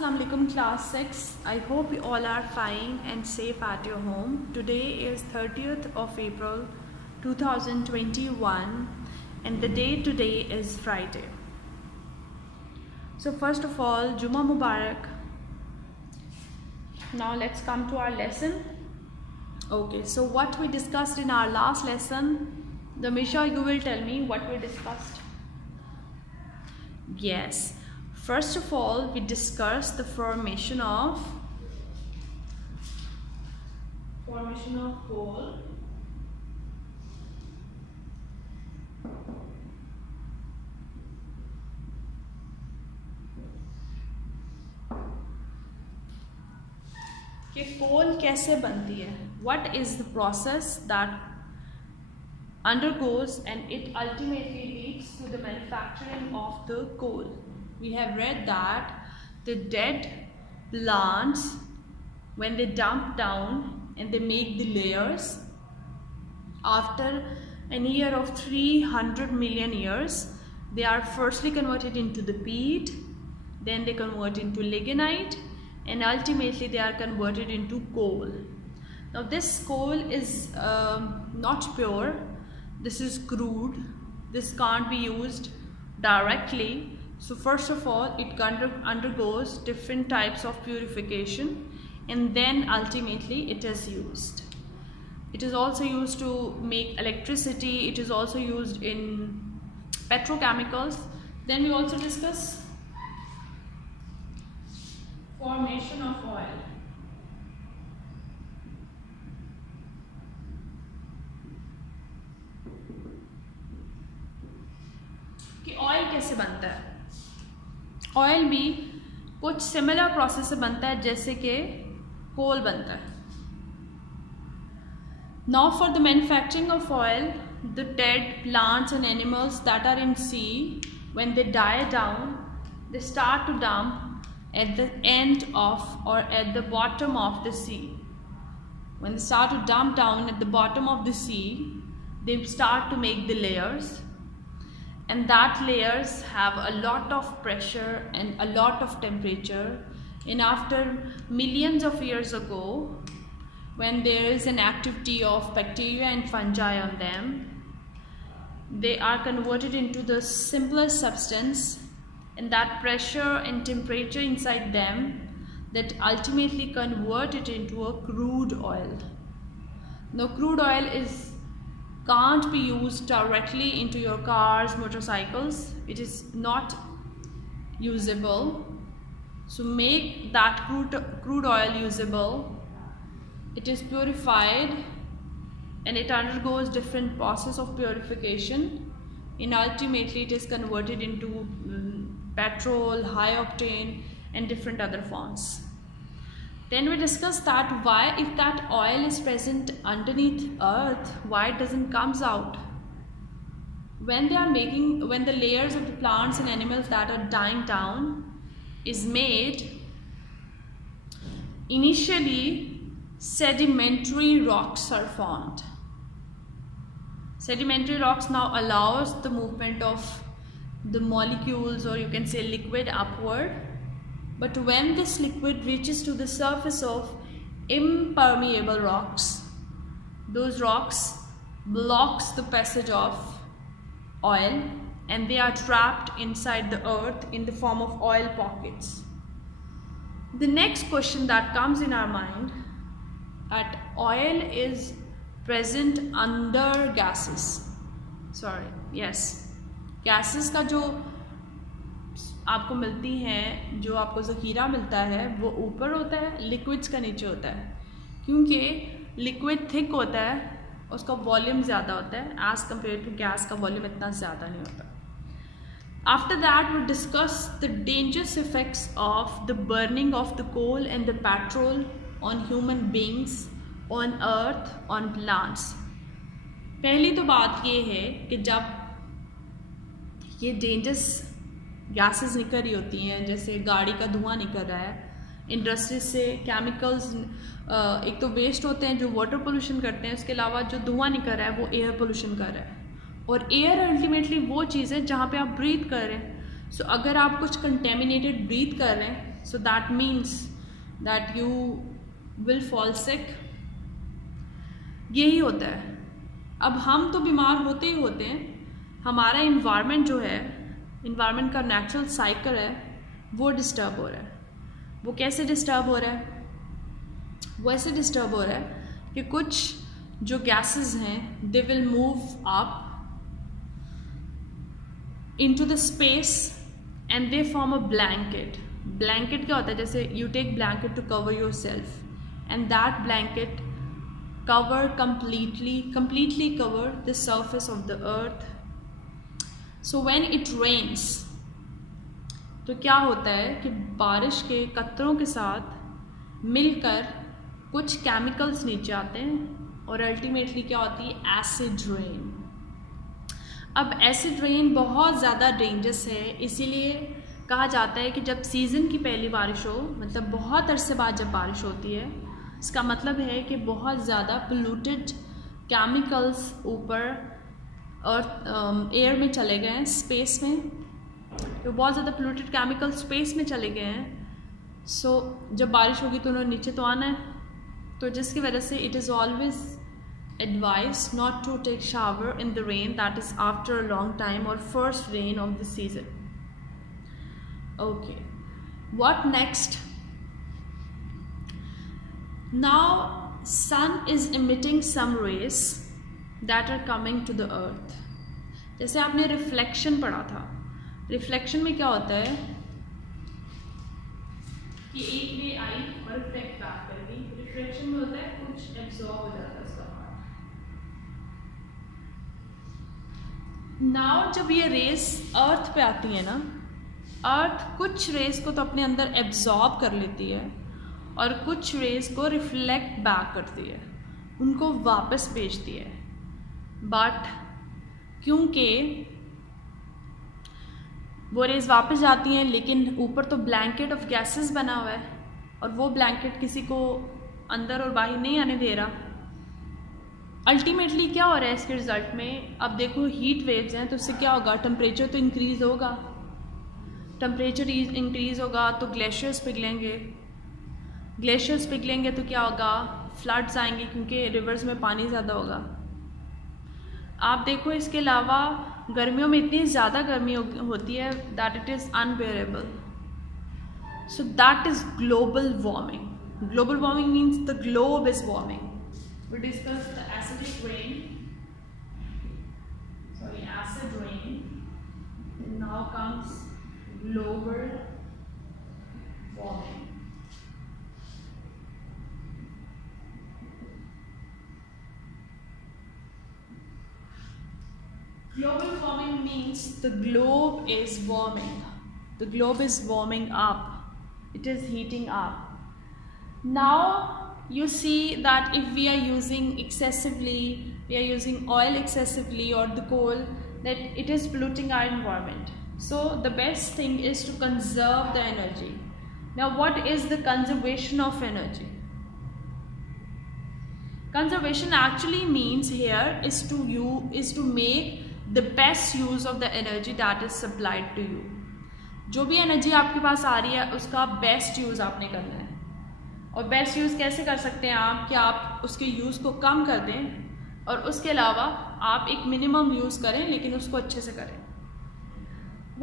Assalamu alaikum class 6. I hope you all are fine and safe at your home. Today is 30th of April 2021 and the day today is Friday. So first of all, Juma Mubarak. Now let's come to our lesson. Okay, so what we discussed in our last lesson, Damisha, you will tell me what we discussed. Yes. First of all, we discussed the formation of coal. कि coal कैसे बनती है? What is the process that undergoes and it ultimately leads to the manufacturing of the coal? We have read that the dead plants, when they dump down and they make the layers, after an year of 300 million years, they are firstly converted into the peat, then they convert into lignite, and ultimately they are converted into coal. Now this coal is not pure, this is crude, this can't be used directly. So first of all, it undergoes different types of purification and then ultimately it is used. It is also used to make electricity, it is also used in petrochemicals. Then we also discuss formation of oil. कि oil कैसे बनता है? Oil भी कुछ similar process से बनता है जैसे कि कोल बनता है. Now for the manufacturing of oil, the dead plants and animals that are in sea, when they die down, they start to dump at the end of और at the bottom of the sea. When they start to dump down at the bottom of the sea, they start to make the layers. And that layers have a lot of pressure and a lot of temperature, and after millions of years ago, when there is an activity of bacteria and fungi on them, they are converted into the simplest substance, and that pressure and temperature inside them that ultimately convert it into a crude oil. Now crude oil can't be used directly into your cars, motorcycles. It is not usable. So make that crude oil usable. It is purified and it undergoes different process of purification, and ultimately it is converted into petrol, high octane and different other forms. Then we discussed that why, if that oil is present underneath earth, why it doesn't comes out? When the layers of the plants and animals that are dying down is made, initially sedimentary rocks are formed. Sedimentary rocks now allows the movement of the molecules, or you can say liquid, upward. But when this liquid reaches to the surface of impermeable rocks, those rocks blocks the passage of oil and they are trapped inside the earth in the form of oil pockets. The next question that comes in our mind, that oil is present under gases. Gases का जो आपको मिलती हैं, जो आपको ज़ख़ीरा मिलता है, वो ऊपर होता है, लिक्विड्स का नीचे होता है. क्योंकि लिक्विड थिक होता है, उसका वॉल्यूम ज़्यादा होता है एज़ कम्पेयर टू गैस का वॉल्यूम इतना ज़्यादा नहीं होता. After that we discuss the dangerous effects of the burning of the coal and the petrol on human beings, on earth, on plants. पहली तो बात ये है कि जब ये डेंजरस गैसेस निकल रही होती हैं, जैसे गाड़ी का धुआं निकल रहा है, इंडस्ट्रीज से केमिकल्स एक तो वेस्ट होते हैं जो वाटर पोल्यूशन करते हैं, उसके अलावा जो धुआं निकल रहा है वो एयर पोल्यूशन कर रहा है. और एयर अल्टीमेटली वो चीज़ है जहाँ पे आप ब्रीथ कर रहे हैं. सो अगर आप कुछ कंटेमिनेटेड ब्रीथ कर रहे हैं so that means that you will fall sick. यही होता है। अब हम तो बीमार होते ही होते हैं, हमारा इन्वायरमेंट जो है, इन्वायरमेंट का नेचुरल साइकिल है, वो डिस्टर्ब हो रहा है। वो कैसे डिस्टर्ब हो रहा है? वो ऐसे डिस्टर्ब हो रहा है कि कुछ जो गैसेस हैं they will move up into the space and they form a blanket. Blanket क्या होता है? जैसे you take blanket to cover yourself and that blanket cover completely cover the surface of the earth. So when it rains, तो क्या होता है कि बारिश के कतरों के साथ मिलकर कुछ केमिकल्स नीचे आते हैं और अल्टीमेटली क्या होती है? Acid rain. अब एसिड रेन बहुत ज़्यादा डेंजरस है, इसीलिए कहा जाता है कि जब सीज़न की पहली बारिश हो, मतलब बहुत अरसे बाद जब बारिश होती है, इसका मतलब है कि बहुत ज़्यादा पोल्यूटेड केमिकल्स ऊपर अर्थ एयर में चले गए हैं, स्पेस में, तो बहुत ज़्यादा पोल्यूटेड केमिकल स्पेस में चले गए हैं। सो जब बारिश होगी तो उन्होंने नीचे तो आना है, तो जिसकी वजह से it is always advise not to take shower in the rain that is after a long time और first rain of the season. Okay, what next? Now sun is emitting some rays that are coming to the earth. जैसे आपने reflection पढ़ा था, reflection में क्या होता है कि एक रे आई और रिफ्लेक्ट बैक कर दी। रिफ्लेक्शन में होता है कुछ एब्जॉर्ब हो जाता है इसका पार्ट। नाउ जब ये रेस अर्थ पे आती है ना, अर्थ कुछ रेस को तो अपने अंदर एब्जॉर्ब कर लेती है और कुछ रेस को रिफ्लेक्ट बैक करती है, उनको वापस भेजती है। बट क्योंकि वो रेस वापस जाती हैं, लेकिन ऊपर तो ब्लैंकेट ऑफ गैसेस बना हुआ है और वो ब्लैंकेट किसी को अंदर और बाहर नहीं आने दे रहा। अल्टीमेटली क्या हो रहा है इसके रिजल्ट में? अब देखो हीट वेव्स हैं, तो उससे क्या होगा? टेम्परेचर तो इंक्रीज़ होगा, टेम्परेचर इंक्रीज़ होगा तो ग्लेशियर्स पिघलेंगे, ग्लेशियर्स पिघलेंगे तो क्या होगा? फ्लड्स आएंगे, क्योंकि रिवर्स में पानी ज़्यादा होगा। आप देखो इसके अलावा गर्मियों में इतनी ज़्यादा गर्मी होती है that it is unbearable. So that is global warming. Global warming means the globe is warming. We discuss the acidic rain, sorry acid rain, now comes global warming. Global warming means the globe is warming. The globe is warming up. It is heating up. Now you see that if we are using excessively, we are using oil excessively or the coal, that it is polluting our environment. So the best thing is to conserve the energy. Now what is the conservation of energy? Conservation actually means here is to make the best use of the energy that is supplied to you. जो भी energy आपके पास आ रही है उसका best use आपने करना है। और बेस्ट यूज़ कैसे कर सकते हैं आप? कि आप उसके यूज़ को कम कर दें और उसके अलावा आप एक मिनिमम यूज़ करें, लेकिन उसको अच्छे से करें।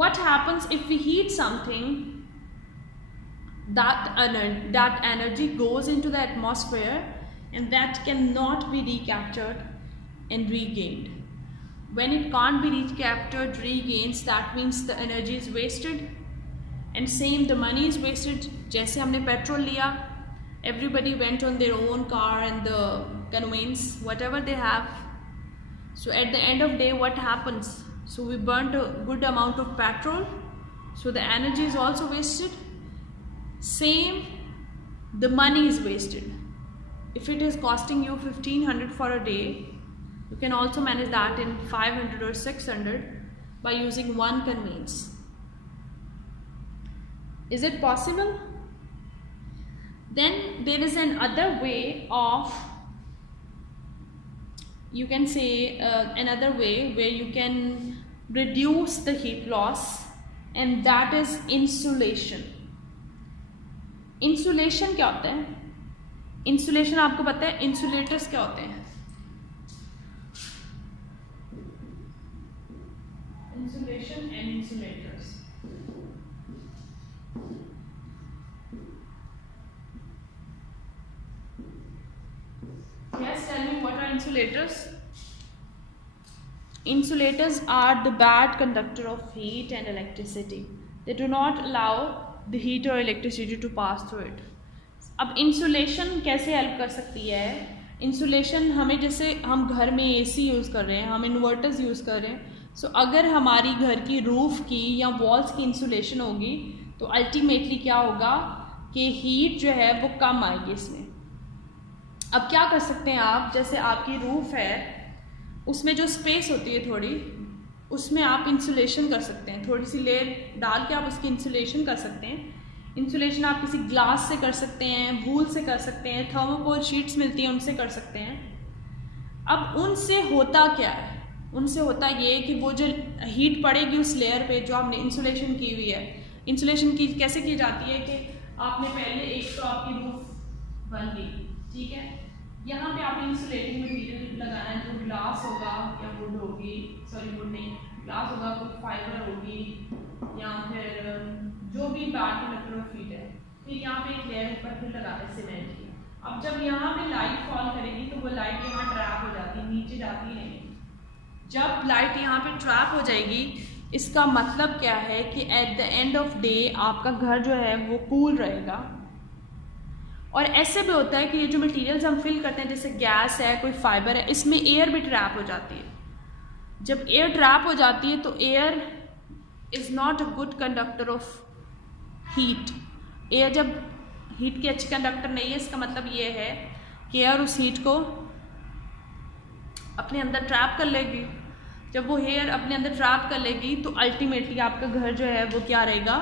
What happens if we heat something? That energy goes into the atmosphere and that cannot be recaptured and regained. When it can't be recaptured, regains, that means the energy is wasted, and same the money is wasted. जैसे हमने petrol लिया, everybody went on their own car and the conveyance, whatever they have. So at the end of day, what happens? So we burnt a good amount of petrol, so the energy is also wasted. Same, the money is wasted. If it is costing you 1500 for a day, you can also manage that in 500 or 600 by using one conveyance. Is it possible? Then there is another way of, you can say another way where you can reduce the heat loss, and that is insulation. Insulation क्या होता है? Insulation आपको पता है, insulators क्या होते हैं? Insulation and insulators, yes, tell me, what are insulators? Insulators are the bad conductor of heat and electricity. They do not allow the heat or electricity to pass through it. अब insulation कैसे help कर सकती है? Insulation हमें, जैसे हम घर में एसी यूज़ कर रहे हैं, हम इन्वर्टर्स यूज़ कर रहे हैं, सो अगर हमारी घर की रूफ की या वॉल्स की इंसुलेशन होगी तो अल्टीमेटली क्या होगा कि हीट जो है वो कम आएगी इसमें। अब क्या कर सकते हैं आप, जैसे आपकी रूफ है उसमें जो स्पेस होती है थोड़ी, उसमें आप इंसुलेशन कर सकते हैं, थोड़ी सी लेयर डाल के आप उसकी इंसुलेशन कर सकते हैं। इंसुलेशन आप किसी ग्लास से कर सकते हैं, वूल से कर सकते हैं, थर्मोकोल शीट्स मिलती हैं उनसे कर सकते हैं। अब उनसे होता क्या है? उनसे होता ये कि वो जो हीट पड़ेगी उस लेयर पे जो आपने इंसुलेशन की हुई है, इंसुलेशन की कैसे की जाती है कि आपने पहले एक तो आपकी रूफ बन ली, ठीक है, यहाँ पे आपने इंसुलेटिंग मटीरियल लगाना है, जो ग्लास होगा या वुड होगी, सॉरी वुड नहीं, ग्लास होगा, कुछ फाइबर होगी या फिर जो भी बैड कंडक्टर ऑफ हीट है। फिर यहाँ पे एक लेयर ऊपर फिर लगा दें सीमेंट की। अब जब यहाँ पे लाइट फॉल करेगी तो वो लाइट यहाँ ट्रैप हो जाती है, नीचे जाती नहीं। जब लाइट यहाँ पे ट्रैप हो जाएगी, इसका मतलब क्या है कि eight the end of day आपका घर जो है वो कूल रहेगा। और ऐसे भी होता है कि ये जो मटेरियल्स हम फिल करते हैं, जैसे गैस है, कोई फाइबर है, इसमें एयर भी ट्रैप हो जाती है। जब एयर ट्रैप हो जाती है तो air is not a good conductor of heat. Air जब हीट की अच्छी कंडक्टर नहीं है, इसका मतलब ये है कि एयर उस हीट को अपने अंदर ट्रैप कर लेगी। जब वो एयर अपने अंदर ट्रैप कर लेगी तो अल्टीमेटली आपका घर जो है वो क्या रहेगा?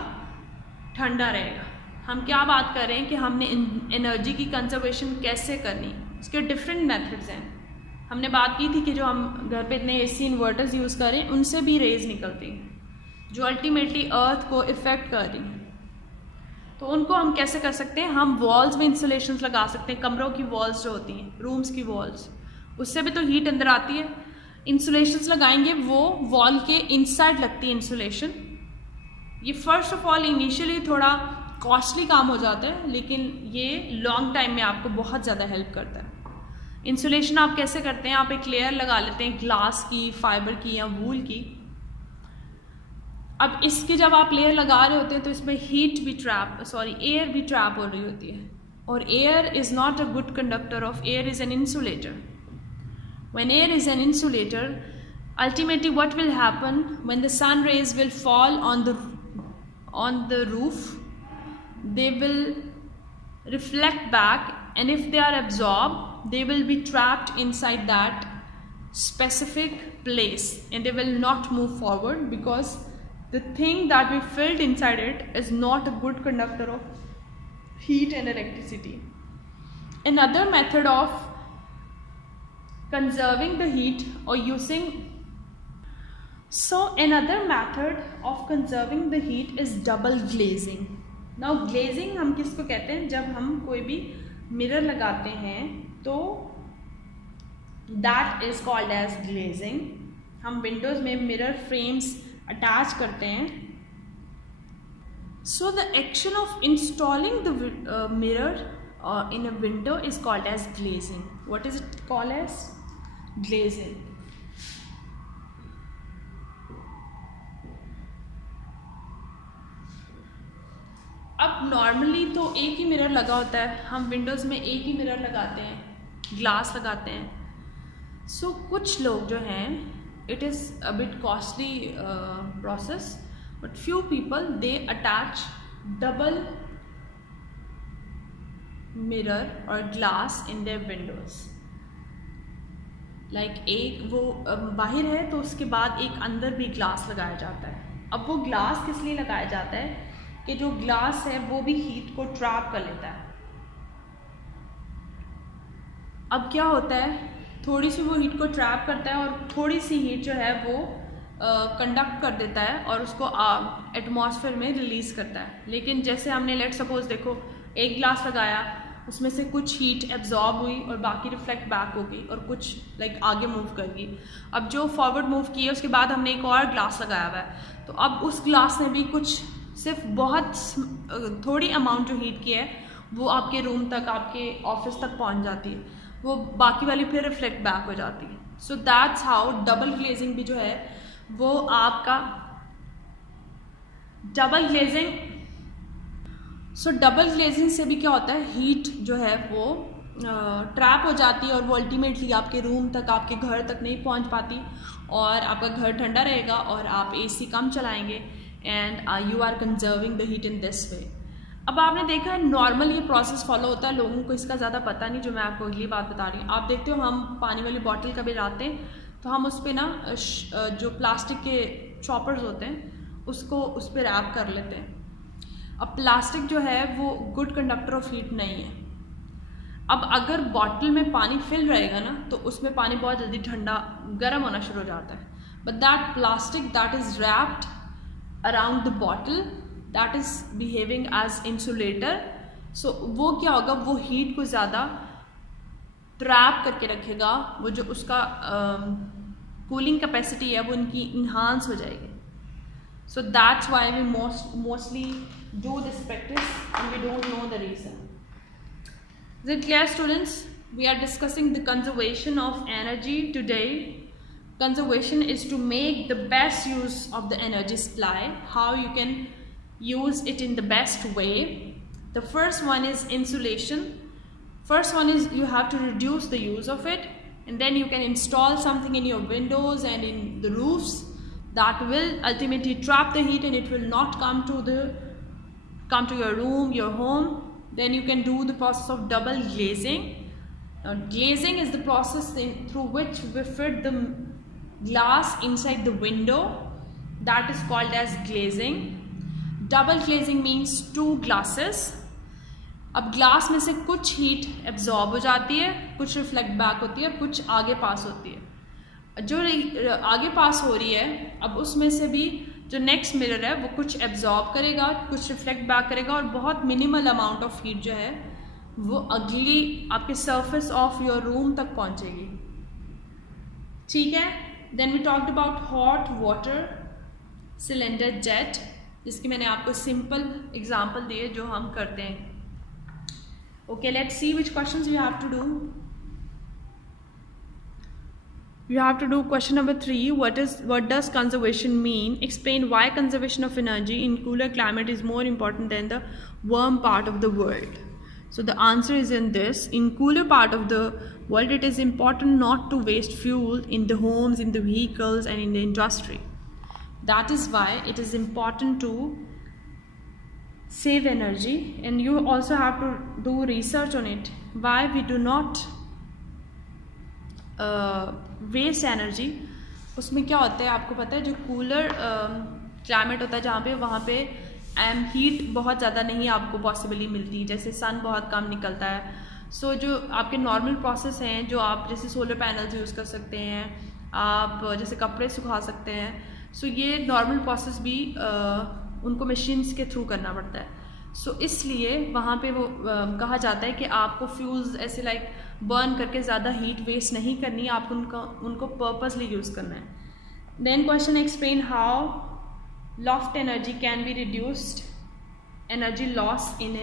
ठंडा रहेगा। हम क्या बात कर रहे हैं कि हमने एनर्जी की कंजर्वेशन कैसे करनी, इसके डिफरेंट मेथड्स हैं। हमने बात की थी कि जो हम घर पे इतने एसी इन्वर्टर्स यूज़ करें उनसे भी रेज निकलती जो अल्टीमेटली अर्थ को इफ़ेक्ट कर रही, तो उनको हम कैसे कर सकते हैं? हम वॉल्स में इंसुलेशंस लगा सकते हैं। कमरों की वॉल्स जो होती हैं, रूम्स की वॉल्स, उससे भी तो हीट अंदर आती है। इंसुलेशंस लगाएंगे, वो वॉल के इनसाइड लगती है इंसुलेशन। ये फर्स्ट ऑफ ऑल इनिशियली थोड़ा कॉस्टली काम हो जाता है, लेकिन ये लॉन्ग टाइम में आपको बहुत ज़्यादा हेल्प करता है। इंसुलेशन आप कैसे करते हैं? आप एक लेयर लगा लेते हैं ग्लास की, फाइबर की या वूल की। अब इसकी जब आप लेयर लगा रहे होते हैं तो इसमें हीट भी एयर भी ट्रैप हो रही होती है, और air is not a good conductor of, air is an insulator. When air is an insulator, ultimately what will happen when the sun rays will fall on the roof, they will reflect back, and if they are absorbed, they will be trapped inside that specific place and they will not move forward, because the thing that we filled inside it is not a good conductor of heat and electricity. Another method of conserving the heat or another method of conserving the heat is double glazing. Now glazing हम किसको कहते हैं? जब हम कोई भी mirror लगाते हैं तो that is called as glazing. हम विंडोज़ में मिरर फ्रेम्स अटैच करते हैं। So the action of installing the mirror in a window is called as glazing. What is it called as? Glazing. अब नॉर्मली तो एक ही मिरर लगा होता है, हम विंडोज़ में एक ही मिरर लगाते हैं, ग्लास लगाते हैं। सो कुछ लोग जो हैं, it is a bit costly process, but few people they attach double mirror और ग्लास इन देयर विंडोज़। एक वो बाहर है तो उसके बाद एक अंदर भी ग्लास लगाया जाता है। अब वो ग्लास किस लिए लगाया जाता है कि जो ग्लास है वो भी हीट को ट्रैप कर लेता है। अब क्या होता है, थोड़ी सी वो हीट को ट्रैप करता है और थोड़ी सी हीट जो है वो कंडक्ट कर देता है और उसको एटमॉस्फेयर में रिलीज़ करता है। लेकिन जैसे हमने लेट सपोज देखो एक ग्लास लगाया, उसमें से कुछ हीट एब्जॉर्ब हुई और बाकी रिफ्लेक्ट बैक हो गई और कुछ आगे मूव कर गई। अब जो फॉरवर्ड मूव किए उसके बाद हमने एक और ग्लास लगाया हुआ है, तो अब उस ग्लास में भी कुछ सिर्फ बहुत थोड़ी अमाउंट जो हीट की है वो आपके रूम तक, आपके ऑफिस तक पहुंच जाती है, वो बाकी वाली फिर रिफ्लेक्ट बैक हो जाती है। So that's how double glazing भी जो है वो आपका डबल ग्लेजिंग से भी क्या होता है, हीट जो है वो ट्रैप हो जाती है और वो अल्टीमेटली आपके रूम तक, आपके घर तक नहीं पहुंच पाती और आपका घर ठंडा रहेगा और आप एसी कम चलाएंगे and you are conserving the heat in this way. अब आपने देखा है नॉर्मल ये प्रोसेस फॉलो होता है, लोगों को इसका ज़्यादा पता नहीं, जो मैं आपको अगली बात बता रही हूँ। आप देखते हो हम पानी वाली बॉटल कभी लाते हैं तो हम उस पर ना जो प्लास्टिक के चॉपर्स होते हैं उसको उस पर रैप कर लेते हैं। अब प्लास्टिक जो है वो गुड कंडक्टर ऑफ हीट नहीं है। अब अगर बॉटल में पानी फिल रहेगा ना तो उसमें पानी बहुत जल्दी ठंडा गर्म होना शुरू हो जाता है, but that plastic that is wrapped around the bottle that is behaving as insulator, so वो क्या होगा, वो हीट को ज़्यादा ट्रैप करके रखेगा, वो जो उसका कूलिंग कैपेसिटी है वो इनकी इन्हांस हो जाएगी। So that's why we mostly do this practice and we don't know the reason. Is it clear, students? We are discussing the conservation of energy today. Conservation is to make the best use of the energy supply, how you can use it in the best way. The first one is insulation. First one is you have to reduce the use of it, and then you can install something in your windows and in the roofs that will ultimately trap the heat and it will not come to your room, your home. Then you can do the process of double glazing. Now glazing is the process through which we fit the glass inside the window, that is called as glazing. Double glazing means 2 glasses. अब glass में से कुछ heat absorb हो जाती है, कुछ reflect back होती है, कुछ आगे पास होती है। जो आगे पास हो रही है अब उसमें से भी जो नेक्स्ट मिरर है वो कुछ एब्जॉर्ब करेगा, कुछ रिफ्लेक्ट बैक करेगा और बहुत मिनिमल अमाउंट ऑफ हीट जो है वो अगली आपके सरफेस ऑफ योर रूम तक पहुंचेगी। ठीक है, then we talked about hot water cylinder jet, जिसकी मैंने आपको सिंपल एग्जांपल दिए जो हम करते हैं। Okay, let's see which questions you have to do. You have to do question number 3. What does conservation mean? Explain why conservation of energy in cooler climate is more important than the warm part of the world. So the answer is in this. In cooler part of the world, it is important not to waste fuel in the homes, in the vehicles, and in the industry. That is why it is important to save energy, and you also have to do research on it. Why we do not waste energy. उसमें क्या होता है आपको पता है, जो cooler climate होता है जहाँ पे, वहाँ पे हीट बहुत ज़्यादा नहीं आपको पॉसिबली मिलती, जैसे सन बहुत कम निकलता है। सो जो आपके नॉर्मल प्रोसेस हैं, जो आप जैसे सोलर पैनल्स यूज़ कर सकते हैं, आप जैसे कपड़े सुखा सकते हैं, सो ये नॉर्मल प्रोसेस भी उनको मशीन्स के थ्रू करना पड़ता है। सो इसलिए वहाँ पे वो कहा जाता है कि आपको फ्यूल्स ऐसे बर्न करके ज़्यादा हीट वेस्ट नहीं करनी, आपको उनको पर्पसली यूज़ करना है। Then question explain how loft energy can be reduced, energy loss in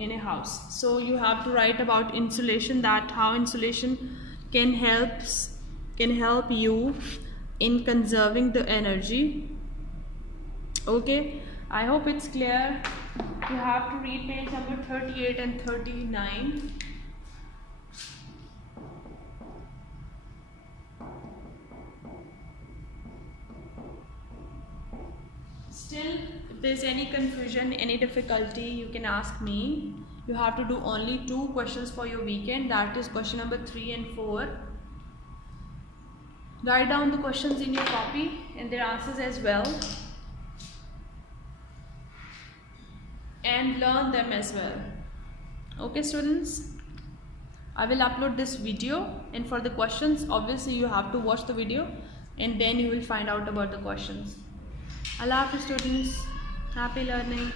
a house. So you have to write about insulation, that how insulation can help you in conserving the energy. Okay, I hope it's clear. You have to read page number 38 and 39. Still, if there's any confusion, any difficulty, you can ask me. You have to do only 2 questions for your weekend. That is question number 3 and 4. Write down the questions in your copy and their answers as well, and learn them as well. Okay students, I will upload this video, and for the questions obviously you have to watch the video and then you will find out about the questions. Allah Hafiz students, happy learning.